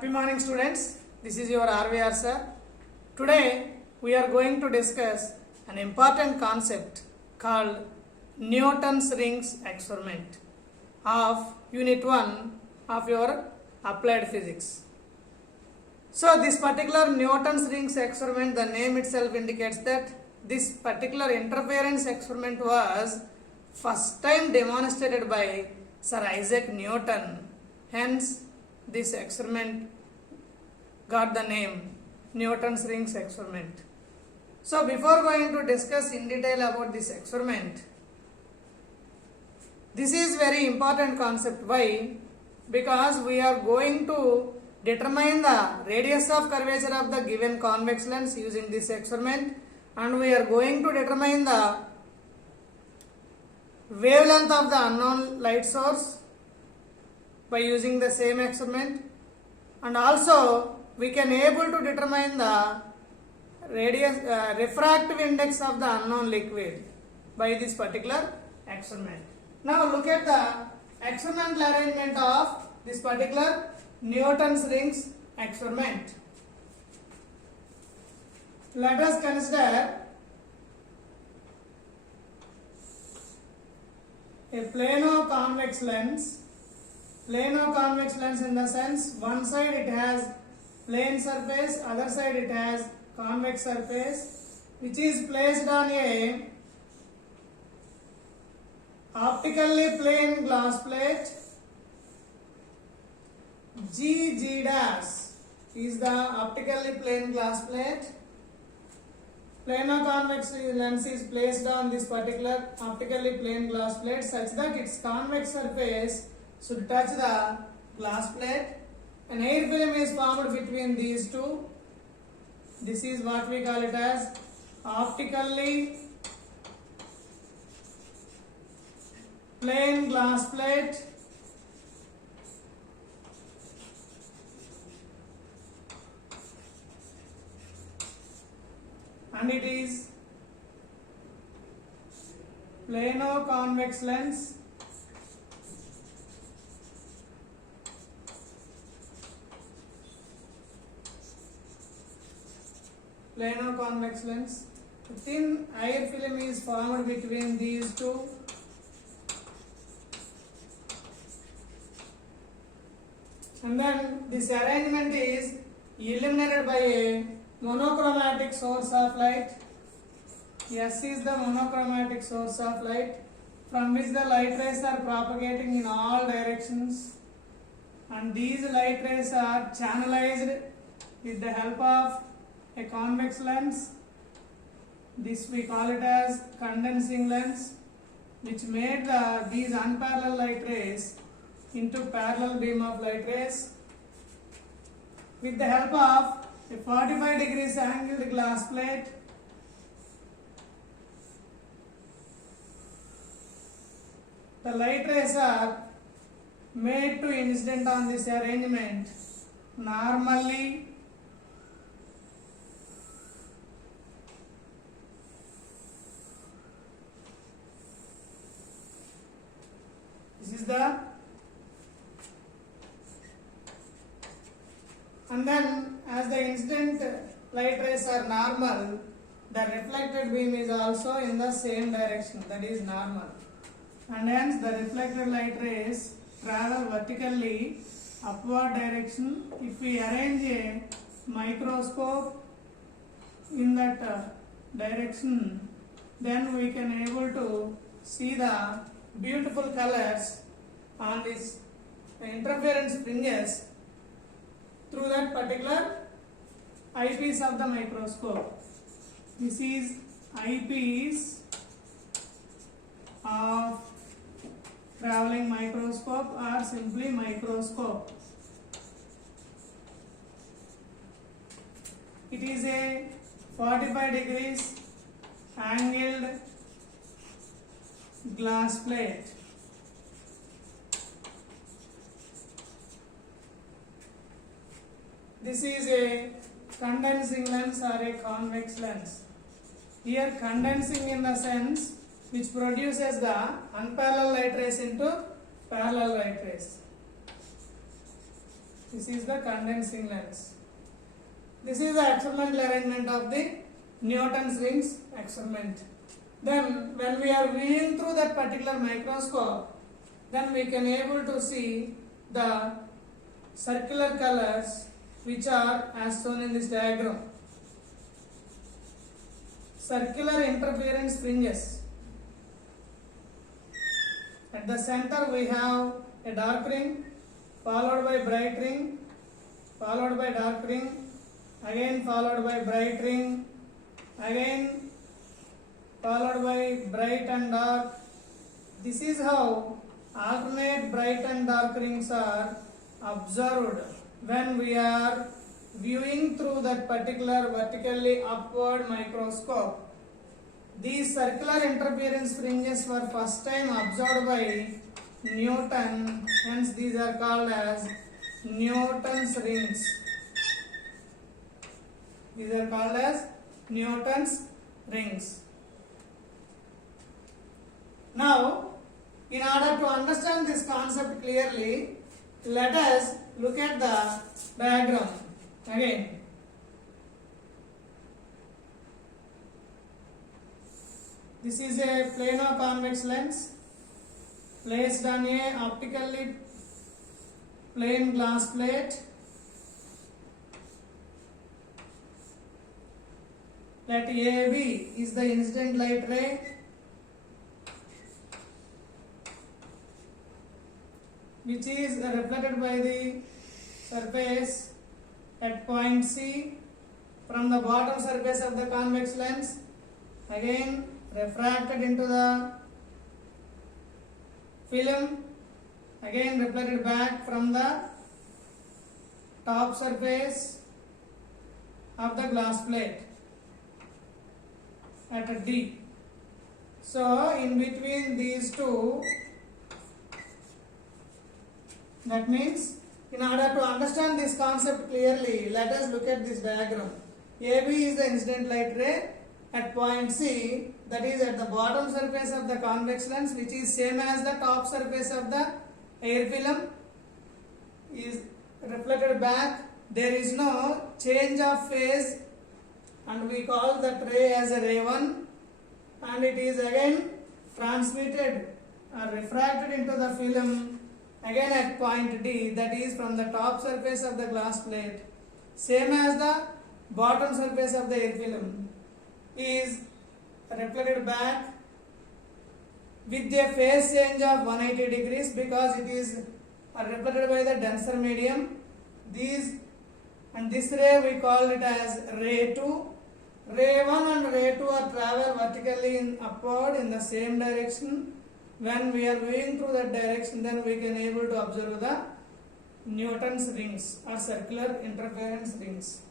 Happy morning students, this is your RVR sir. Today we are going to discuss an important concept called Newton's rings experiment of unit 1 of your applied physics. So this particular Newton's rings experiment, the name itself indicates that this particular interference experiment was first time demonstrated by Sir Isaac Newton. Hence this experiment got the name Newton's rings experiment. So before going to discuss in detail about this experiment, this is very important concept. Why? Because we are going to determine the radius of curvature of the given convex lens using this experiment, and we are going to determine the wavelength of the unknown light source by using the same experiment, and also we can able to determine the refractive index of the unknown liquid by this particular experiment. Now look at the experimental arrangement of this particular Newton's rings experiment. Let us consider a plano-convex lens. Plano-convex lens in the sense one side it has plane surface, other side it has convex surface, which is placed on a optically plane glass plate. G dash is the optically plane glass plate. Plano-convex lens is placed on this particular optically plane glass plate such that its convex surface should touch the glass plate. An air film is formed between these two. This is what we call it as optically plane glass plate. And it is plano-convex lens. Plano-convex lens. A thin air film is formed between these two. And then this arrangement is illuminated by a monochromatic source of light. S is the monochromatic source of light from which the light rays are propagating in all directions, and these light rays are channelized with the help of a convex lens. This we call it as condensing lens, which made these unparalleled light rays into parallel beam of light rays. With the help of a 45 degrees angled glass plate, the light rays are made to incident on this arrangement normally. This is and then as the incident light rays are normal, the reflected beam is also in the same direction, that is normal, and hence the reflected light rays travel vertically upward direction. If we arrange a microscope in that direction, then we can able to see the beautiful colors on this interference fringes through that particular eyepiece of the microscope. This is eyepiece of traveling microscope or simply microscope. It is a 45 degrees angled glass plate. This is a condensing lens or a convex lens. Here condensing in the sense which produces the unparalleled light rays into parallel light rays. This is the condensing lens. This is the experimental arrangement of the Newton's rings experiment. Then when we are viewing through that particular microscope, then we can able to see the circular colors which are as shown in this diagram. Circular interference fringes. At the center we have a dark ring, followed by bright ring, followed by dark ring, again followed by bright ring, again followed by bright and dark. This is how alternate bright and dark rings are observed when we are viewing through that particular vertically upward microscope. These circular interference fringes were first time observed by Newton, hence these are called as Newton's rings. These are called as Newton's rings. Now, in order to understand this concept clearly, let us look at the diagram again. This is a plano convex lens placed on a optically plane glass plate. Let AB is the incident light ray, which is reflected by the surface at point C from the bottom surface of the convex lens, again refracted into the film, again reflected back from the top surface of the glass plate at a D. So in between these two, that means in order to understand this concept clearly, let us look at this diagram. AB is the incident light ray at point C, that is at the bottom surface of the convex lens, which is same as the top surface of the air film, is reflected back. There is no change of phase, and we call that ray as a ray 1, and it is again transmitted or refracted into the film again at point D, that is from the top surface of the glass plate, same as the bottom surface of the air film, is reflected back with a phase change of 180 degrees because it is reflected by the denser medium. These and this ray we call it as ray 2. Ray 1 and ray 2 are travel vertically upward in the same direction. When we are viewing through that direction, then we can able to observe the Newton's rings or circular interference rings.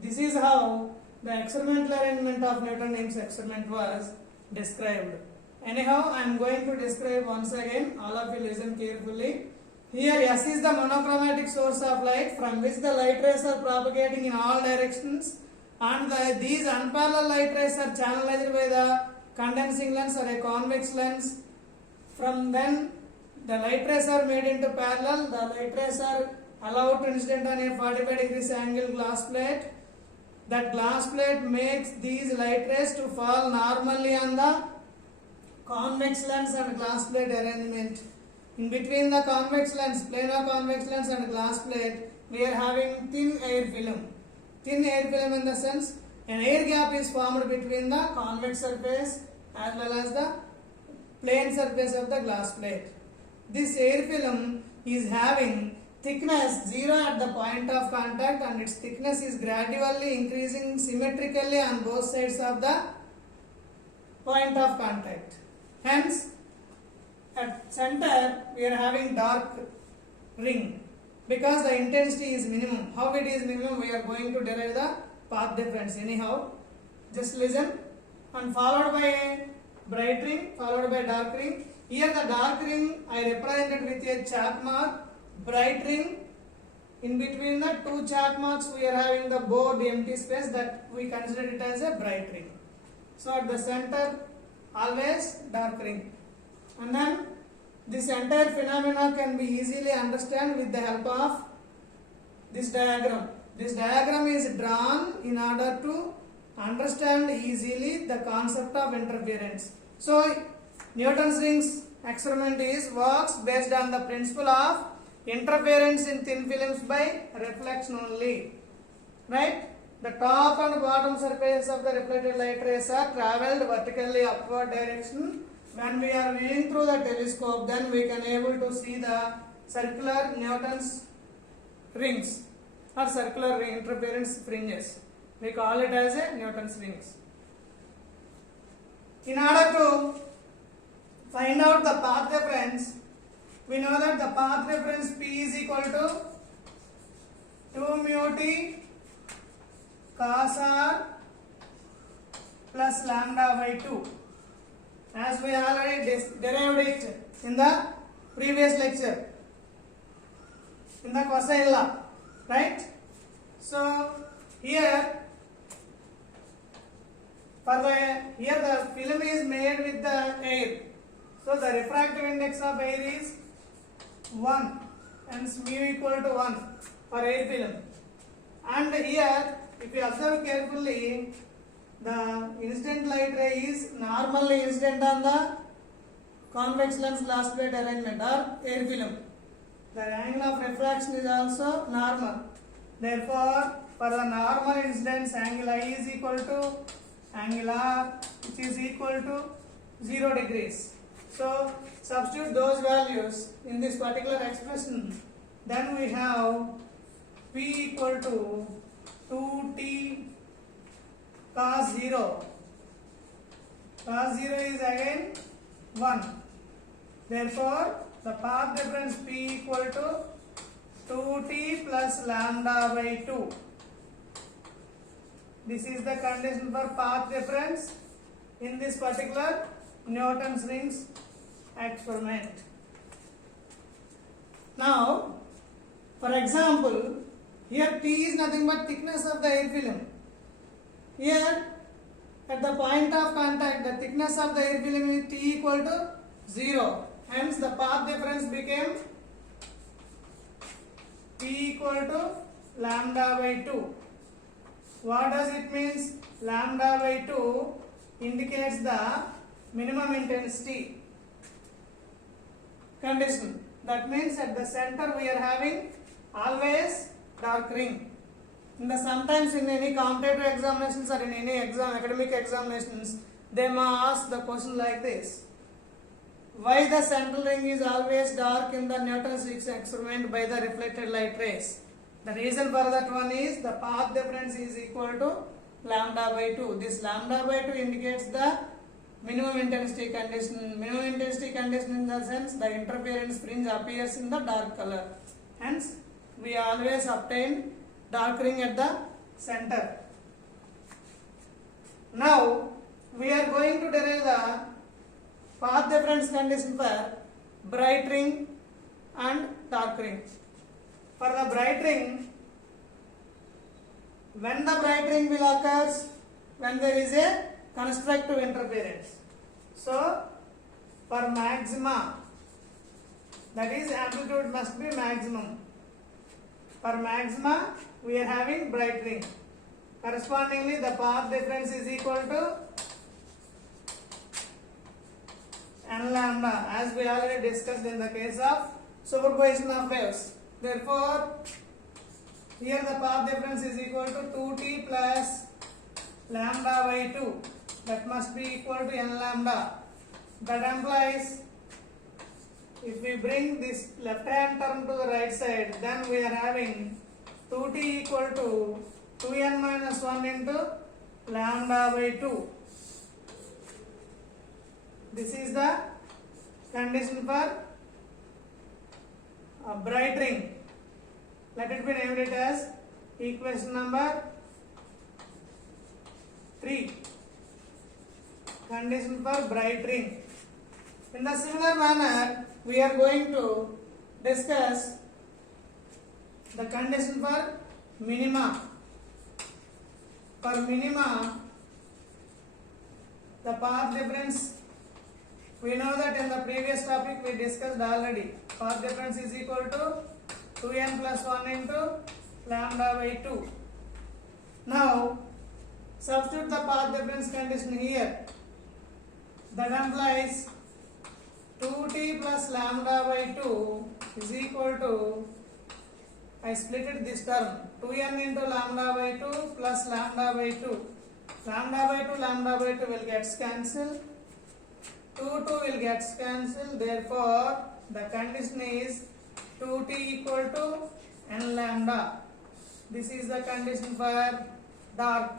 This is how the experimental arrangement of Newton rings experiment was described. Anyhow, I am going to describe once again. All of you listen carefully. Here S is the monochromatic source of light from which the light rays are propagating in all directions, and these unparalleled light rays are channelized by the condensing lens or a convex lens. From then the light rays are made into parallel. The light rays are allowed to incident on a 45 degrees angle glass plate. That glass plate makes these light rays to fall normally on the convex lens and glass plate arrangement. In between the convex lens, planar convex lens and glass plate, we are having thin air film. Thin air film in the sense an air gap is formed between the convex surface as well as the plane surface of the glass plate. This air film is having thickness 0 at the point of contact, and its thickness is gradually increasing symmetrically on both sides of the point of contact. Hence, at center we are having dark ring because the intensity is minimum. How it is minimum? We are going to derive the path difference. Anyhow, just listen. And followed by a bright ring, followed by dark ring. Here the dark ring I represented with a chalk mark. Bright ring, in between the two chalk marks we are having the board empty space, that we consider it as a bright ring. So at the center always dark ring. And then this entire phenomena can be easily understood with the help of this diagram. This diagram is drawn in order to understand easily the concept of interference. So Newton's rings experiment works based on the principle of interference in thin films by reflection only. Right? The top and bottom surface of the reflected light rays are travelled vertically upward direction. When we are viewing through the telescope, then we can able to see the circular Newton's rings or circular interference fringes. We call it as a Newton's rings. In order to find out the path difference, we know that the path difference P is equal to 2 mu t cos r plus lambda by 2. As we already derived it in the previous lecture, in the cosine law, right? So here the film is made with the air. So the refractive index of air is 1, hence mu equal to 1 for air film. And here, if you observe carefully, the incident light ray is normally incident on the convex lens glass plate arrangement or air film. The angle of refraction is also normal. Therefore, for the normal incidence, angle I is equal to angle R, which is equal to 0 degrees. So substitute those values in this particular expression. Then we have P equal to 2t cos 0. Cos 0 is again 1. Therefore, the path difference P equal to 2t plus lambda by 2. This is the condition for path difference in this particular Newton's rings experiment. Now, for example, here T is nothing but thickness of the air film. Here, at the point of contact, the thickness of the air film is T equal to 0. Hence, the path difference became P equal to lambda by 2. What does it mean? Lambda by 2 indicates the minimum intensity condition. That means at the center we are having always dark ring. Sometimes in any competitive examinations or in any academic examinations, they may ask the question like this: why the central ring is always dark in the Newton's rings experiment by the reflected light rays? The reason for that one is the path difference is equal to lambda by 2. This lambda by 2 indicates the minimum intensity condition. Minimum intensity condition in the sense the interference fringe appears in the dark color. Hence, we always obtain dark ring at the center. Now, we are going to derive the path difference condition for bright ring and dark ring. For the bright ring, when the bright ring will occur? When there is a constructive interference. So, for maxima, that is amplitude must be maximum. For maxima, we are having bright ring. Correspondingly, the path difference is equal to n lambda, as we already discussed in the case of superposition of waves. Therefore, here the path difference is equal to 2t plus lambda by 2. That must be equal to n lambda. That implies if we bring this left hand term to the right side, then we are having 2t equal to 2n minus 1 into lambda by 2. This is the condition for a bright ring. Let it be named it as equation number 3. Condition for bright ring. In the similar manner, we are going to discuss the condition for minima. For minima, the path difference, we know that in the previous topic we discussed already. Path difference is equal to 2n plus 1 into lambda by 2. Now substitute the path difference condition here. That implies 2t plus lambda by 2 is equal to, I split it this term, 2n into lambda by 2 plus lambda by 2. Lambda by 2 will get cancelled. 2 will get cancelled. Therefore, the condition is 2t equal to n lambda. This is the condition for dark.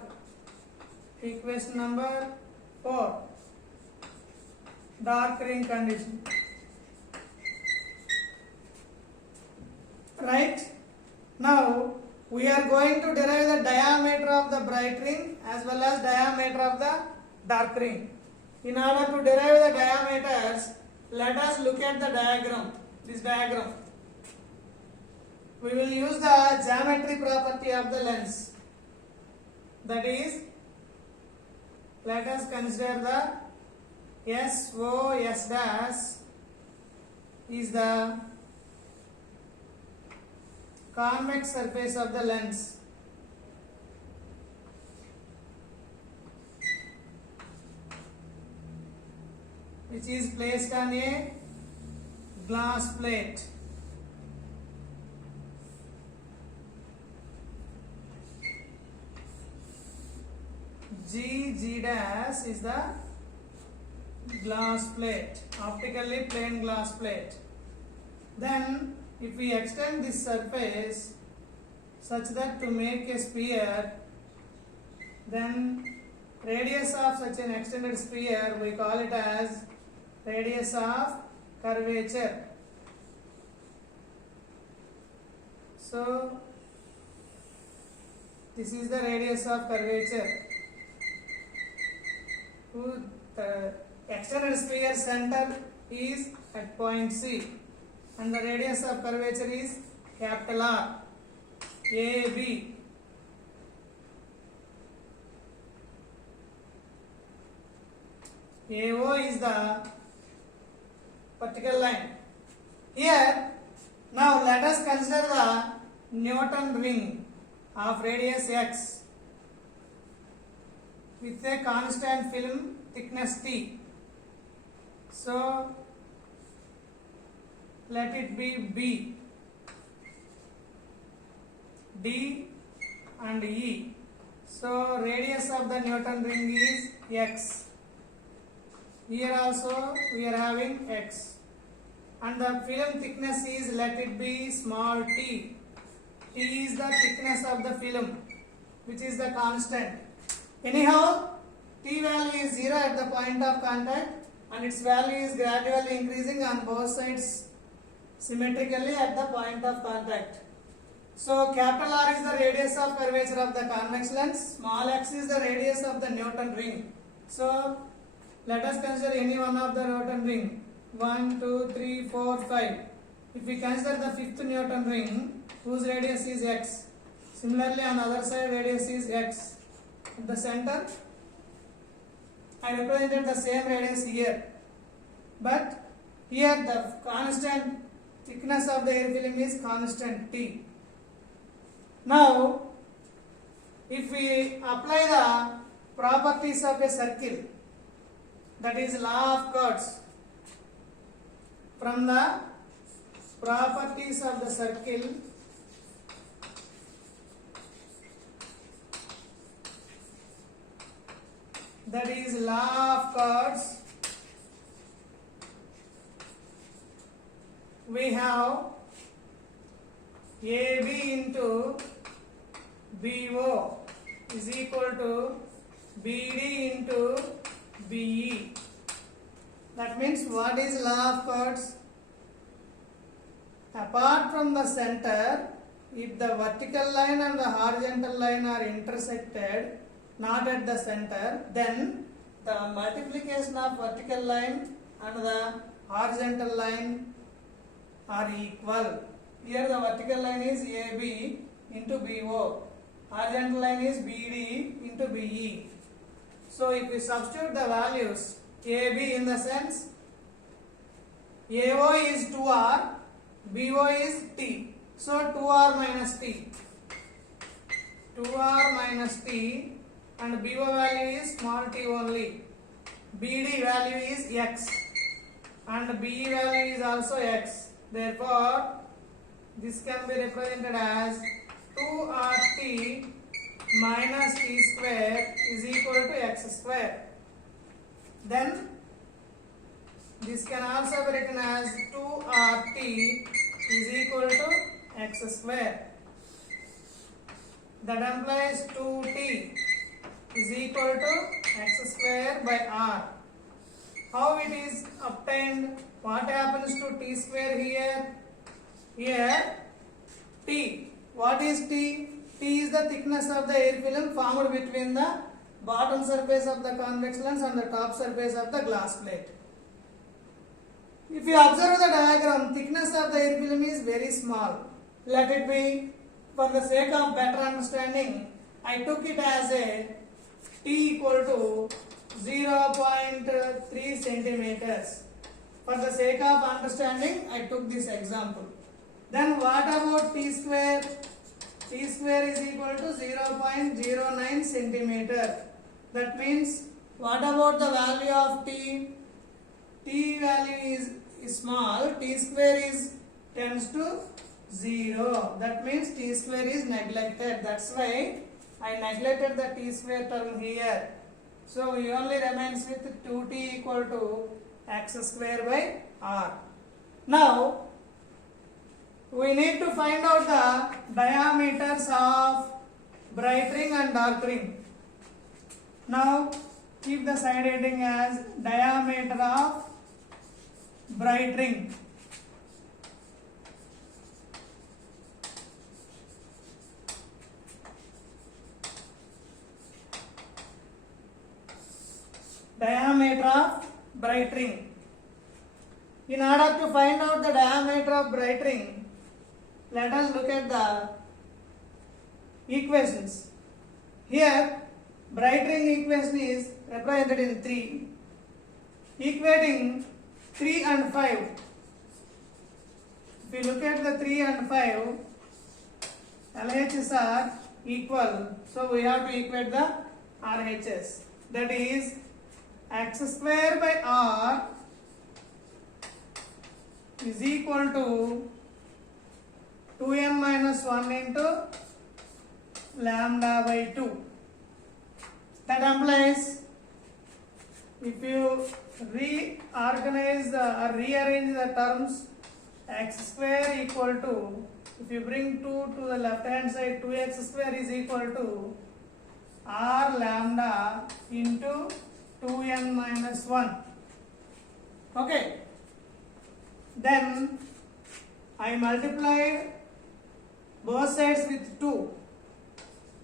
Equation number 4. Dark ring condition. Right? Now we are going to derive the diameter of the bright ring as well as diameter of the dark ring. In order to derive the diameters, let us look at the diagram. This diagram. We will use the geometry property of the lens. That is, let us consider the SOS dash is the convex surface of the lens. Which is placed on a glass plate. G dash is the glass plate, optically plane glass plate. Then if we extend this surface such that to make a sphere, then radius of such an extended sphere we call it as radius of curvature. So this is the radius of curvature. The extended sphere center is at point C and the radius of curvature is capital R, AB. AO is the vertical line. Here, now let us consider the Newton ring of radius x with a constant film thickness T. So let it be B, D and E. So radius of the Newton ring is x. Here also we are having x. And the film thickness is, let it be small t. T is the thickness of the film, which is the constant. Anyhow, t value is 0 at the point of contact and its value is gradually increasing on both sides symmetrically at the point of contact. So capital R is the radius of curvature of the convex lens, small x is the radius of the Newton ring. So let us consider any one of the Newton ring. 1, 2, 3, 4, 5. If we consider the fifth Newton ring, whose radius is x. Similarly, on the other side, radius is x. At the center, I represented the same radius here. But here the constant thickness of the air film is constant T. Now, if we apply the properties of a circle, that is law of chords, from the properties of the circle, that is law of chords, we have AB into BO is equal to BD into BE. That means what is law of chords? Apart from the center, if the vertical line and the horizontal line are intersected, not at the center, then the multiplication of vertical line and the horizontal line are equal. Here the vertical line is AB into BO, horizontal line is BD into BE. So if we substitute the values, AB in the sense, AO is 2R, BO is T. So 2R minus T. 2r minus t, and BO value is small t only. BD value is x and BE value is also x. Therefore, this can be represented as 2RT minus t square is equal to x square. Then this can also be written as 2RT is equal to x square. That implies 2t is equal to x square by r. How it is obtained? What happens to t square here? Here t. What is t? T is the thickness of the air film formed between the bottom surface of the convex lens and the top surface of the glass plate. If you observe the diagram, thickness of the air film is very small. Let it be. For the sake of better understanding, I took it as a t equal to 0.3 centimeters. For the sake of understanding, I took this example. Then what about t square? T square is equal to 0.09 centimeter. That means, what about the value of t? T value is small, t square is tends to 0. That means t square is neglected. That's why I neglected the t square term here. So we only remains with 2t equal to x square by r. Now we need to find out the diameters of bright ring and dark ring. Now keep the side heading as diameter of bright ring. Diameter of bright ring. In order to find out the diameter of bright ring, let us look at the equations. Here, bright ring equation is represented in 3. Equating 3 and 5. If you look at the 3 and 5, LHS are equal. So we have to equate the RHS. That is x square by r is equal to 2n minus 1 into lambda by 2. That implies, if you rearrange the terms, x square equal to, if you bring 2 to the left hand side, 2x square is equal to r lambda into 2n minus 1. Okay. Then I multiplied both sides with 2.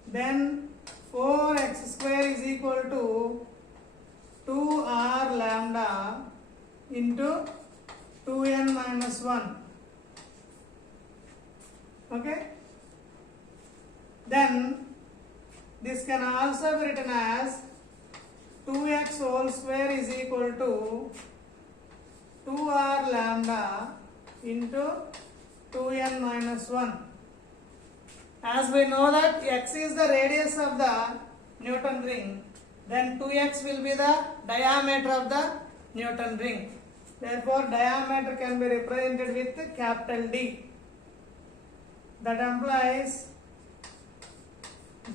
Then 4x square is equal to 2r lambda into 2n minus 1. Okay. Then this can also be written as 2x whole square is equal to 2r lambda into 2n minus 1. As we know that x is the radius of the Newton ring, then 2x will be the diameter of the Newton ring. Therefore, diameter can be represented with capital D. That implies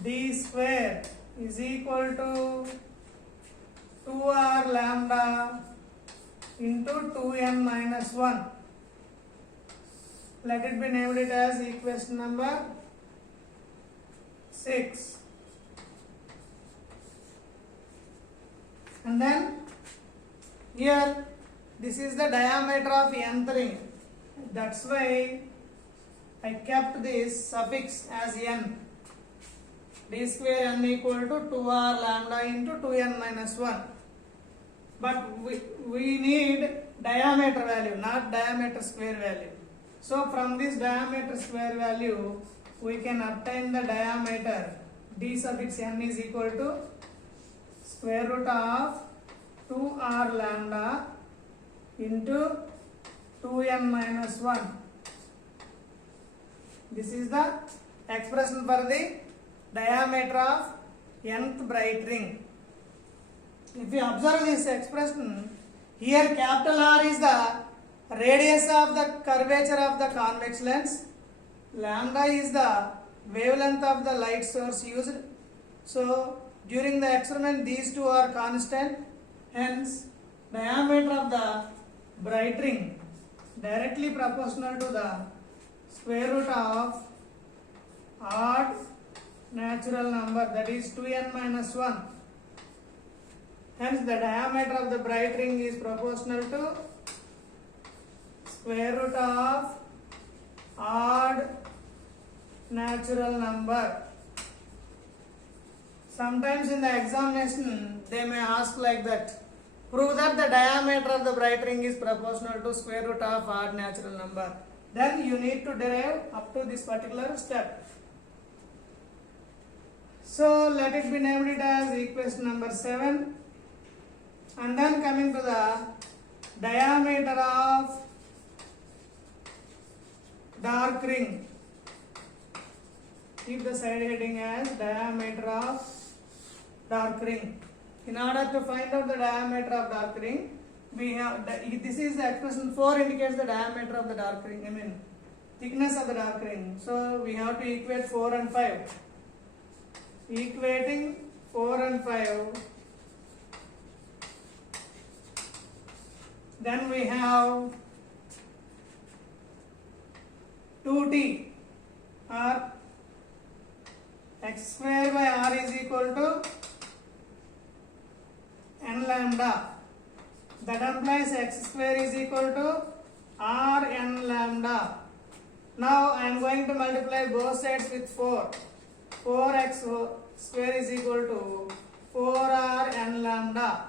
d square is equal to 2r lambda into 2n minus 1. Let it be named it as equation number 6. And then here this is the diameter of nth ring. That's why I kept this suffix as n. D square n equal to 2r lambda into 2n minus 1. But we need diameter value, not diameter square value. So from this diameter square value, we can obtain the diameter. D suffix n is equal to square root of 2r lambda into 2n minus 1. This is the expression for the diameter of nth bright ring. If you observe this expression, here capital R is the radius of the curvature of the convex lens, lambda is the wavelength of the light source used. So during the experiment these two are constant, hence diameter of the bright ring directly proportional to the square root of odd natural number, that is 2n minus 1. Hence the diameter of the bright ring is proportional to square root of odd natural number. Sometimes in the examination they may ask like that, prove that the diameter of the bright ring is proportional to square root of odd natural number. Then you need to derive up to this particular step. So let it be named it as equation number 7. And then coming to the diameter of dark ring. Keep the side heading as diameter of dark ring. In order to find out the diameter of dark ring, we have this is the expression 4 indicates the diameter of the dark ring, thickness of the dark ring. So we have to equate 4 and 5. Equating 4 and 5, then we have 2t or x square by r is equal to n lambda. That implies x square is equal to r n lambda. Now I am going to multiply both sides with 4. 4x square is equal to 4r n lambda.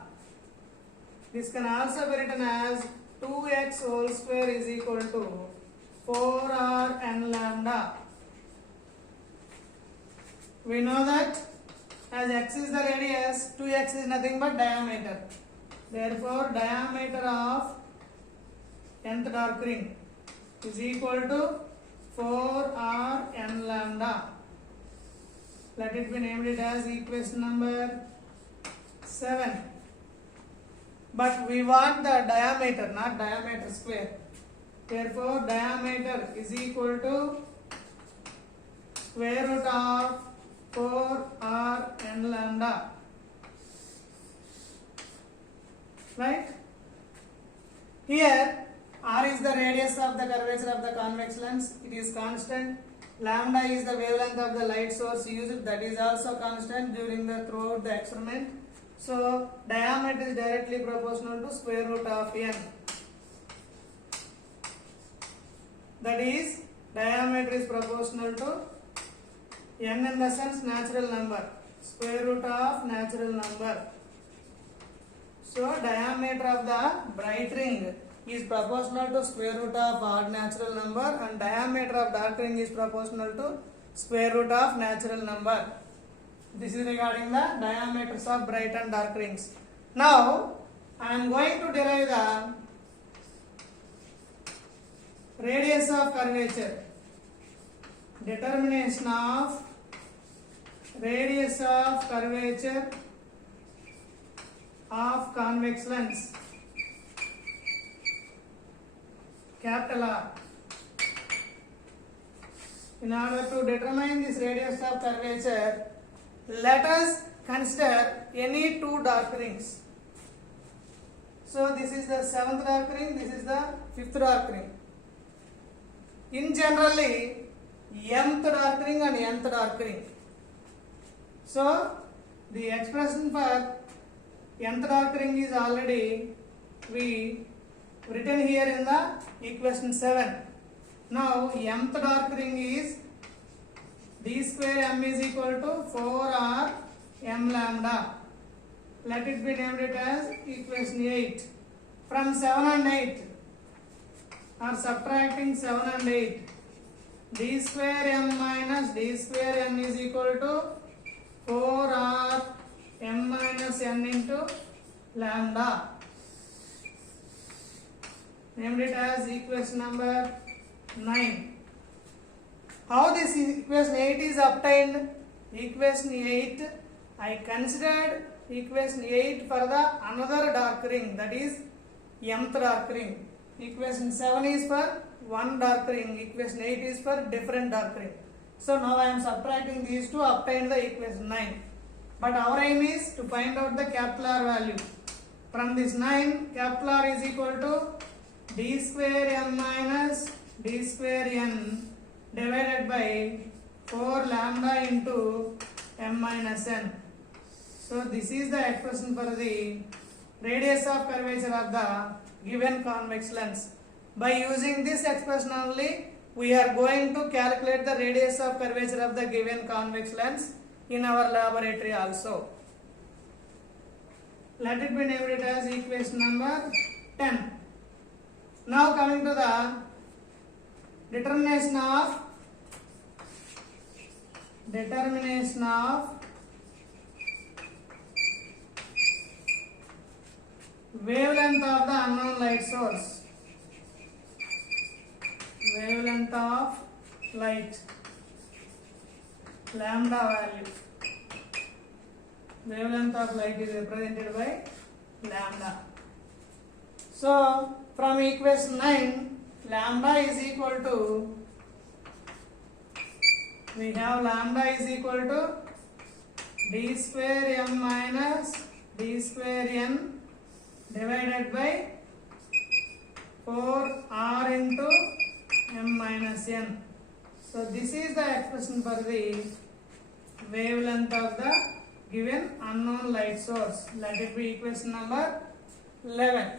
This can also be written as 2x whole square is equal to 4r n lambda. We know that as x is the radius, 2x is nothing but diameter. Therefore, diameter of nth dark ring is equal to 4r n lambda. Let it be named it as equation number 7. But we want the diameter, not diameter square. Therefore, diameter is equal to square root of 4r n lambda. Right? Here, r is the radius of the curvature of the convex lens. It is constant. Lambda is the wavelength of the light source used. That is also constant during the throughout the experiment. So diameter is directly proportional to square root of n. That is, diameter is proportional to n in the sense natural number, square root of natural number. So diameter of the bright ring is proportional to square root of odd natural number, and diameter of dark ring is proportional to square root of natural number. This is regarding the diameters of bright and dark rings. Now I am going to derive the radius of curvature. Determination of radius of curvature of convex lens, capital R. In order to determine this radius of curvature, let us consider any two dark rings. So this is the 7th dark ring, this is the 5th dark ring. In generally, mth dark ring and nth dark ring. So the expression for nth dark ring is already we written here in the equation 7. Now mth dark ring is d square m is equal to 4r m lambda. Let it be named it as equation 8. From 7 and 8 or subtracting 7 and 8, d square m minus d square n is equal to 4r m minus n into lambda. Named it as equation number 9. How this equation 8 is obtained? equation 8, I considered equation 8 for the another dark ring, that is mth dark ring. Equation 7 is for one dark ring, equation 8 is for different dark ring. So now I am subtracting these to obtain the equation 9. But our aim is to find out the capital R value. From this 9, capital R is equal to d square m minus d square n divided by 4 lambda into m minus n. So this is the expression for the radius of curvature of the given convex lens. By using this expression only, we are going to calculate the radius of curvature of the given convex lens in our laboratory also. Let it be named it as equation number 10. Now coming to the determination of wavelength of the unknown light source. Wavelength of light, lambda value. Wavelength of light is represented by lambda. So from equation 9, lambda is equal to, we have lambda is equal to d square m minus d square n divided by 4r into m minus n. So this is the expression for the wavelength of the given unknown light source. Let it be equation number 11.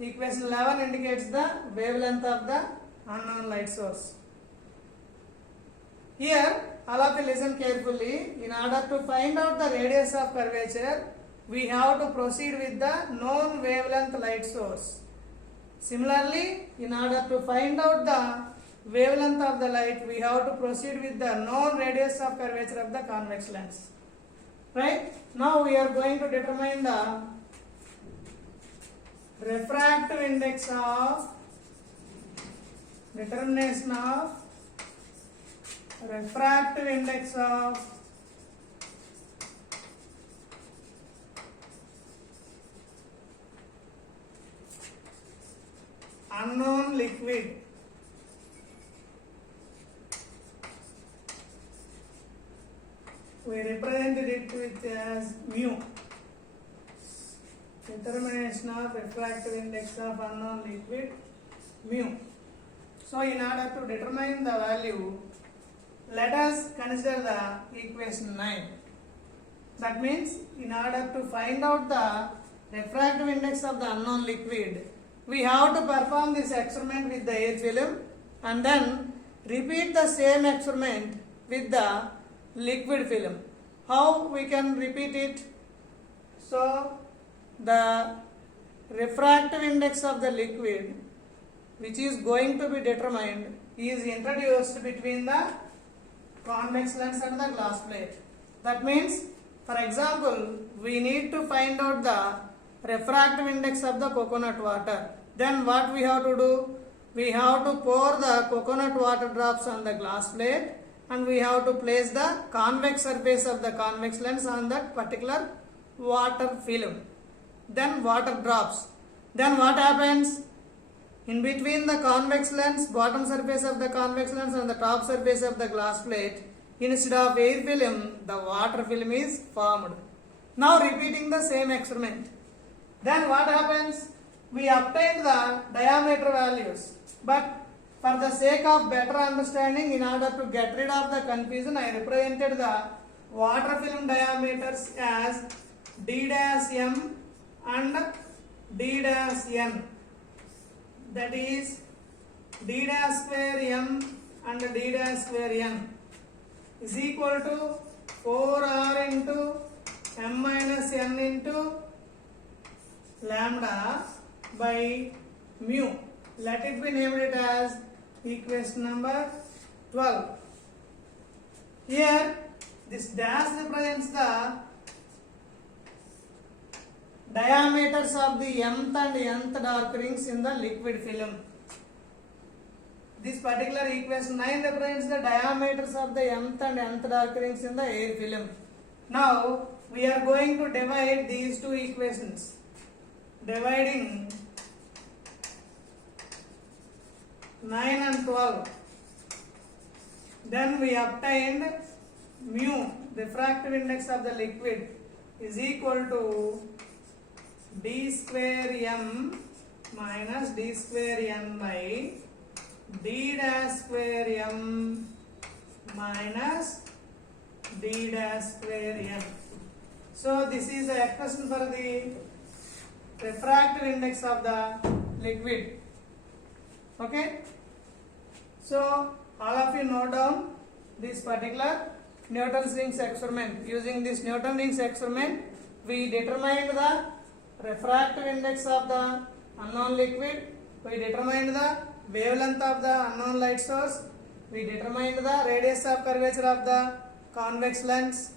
Equation 11 indicates the wavelength of the unknown light source. Here, all of you listen carefully. In order to find out the radius of curvature, we have to proceed with the known wavelength light source. Similarly, in order to find out the wavelength of the light, we have to proceed with the known radius of curvature of the convex lens. Right? Now we are going to determine the refractive index of determination of refractive index of unknown liquid. We represented it with as mu. Determination of refractive index of unknown liquid, mu. So in order to determine the value, let us consider the equation 9. That means in order to find out the refractive index of the unknown liquid, we have to perform this experiment with the air film and then repeat the same experiment with the liquid film. How we can repeat it? So the refractive index of the liquid, which is going to be determined, is introduced between the convex lens and the glass plate. That means, for example, we need to find out the refractive index of the coconut water. Then what we have to do? We have to pour the coconut water drops on the glass plate and we have to place the convex surface of the convex lens on that particular water film. Then water drops. Then what happens? In between the convex lens, bottom surface of the convex lens and the top surface of the glass plate, instead of air film, the water film is formed. Now repeating the same experiment. Then what happens? We obtain the diameter values. But for the sake of better understanding, in order to get rid of the confusion, I represented the water film diameters as d dash m and d dash n. That is d dash square m and d dash square n is equal to 4r into m minus n into lambda by mu. Let it be named it as equation number 12. Here this dash represents the diameters of the mth and nth dark rings in the liquid film. this particular equation 9 represents the diameters of the nth and nth dark rings in the air film. Now we are going to divide these two equations. Dividing 9 and 12. Then we obtained mu, refractive index of the liquid, is equal to d square m minus d square n by d dash square m minus d dash square n. So this is the expression for the refractive index of the liquid. Okay. So all of you note down this particular Newton's rings experiment. Using this Newton rings experiment, we determined the refractive index of the unknown liquid, we determined the wavelength of the unknown light source, we determined the radius of curvature of the convex lens.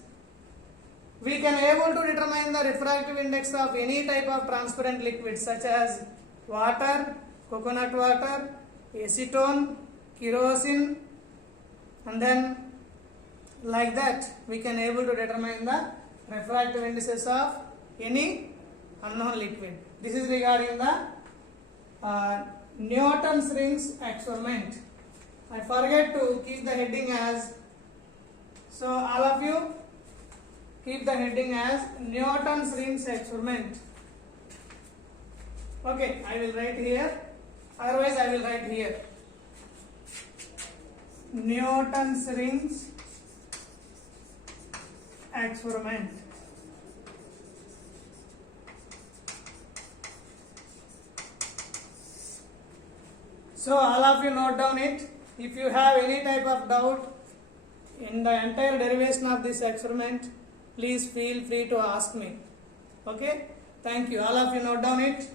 We can able to determine the refractive index of any type of transparent liquid such as water, coconut water, acetone, kerosene, and then like that we can able to determine the refractive indices of any unknown liquid. This is regarding the Newton's rings experiment. I forget to keep the heading as, so all of you keep the heading as Newton's rings experiment. Okay, I will write here, otherwise I will write here Newton's rings experiment. So all of you note down it. If you have any type of doubt in the entire derivation of this experiment, please feel free to ask me. Okay, thank you. All of you note down it.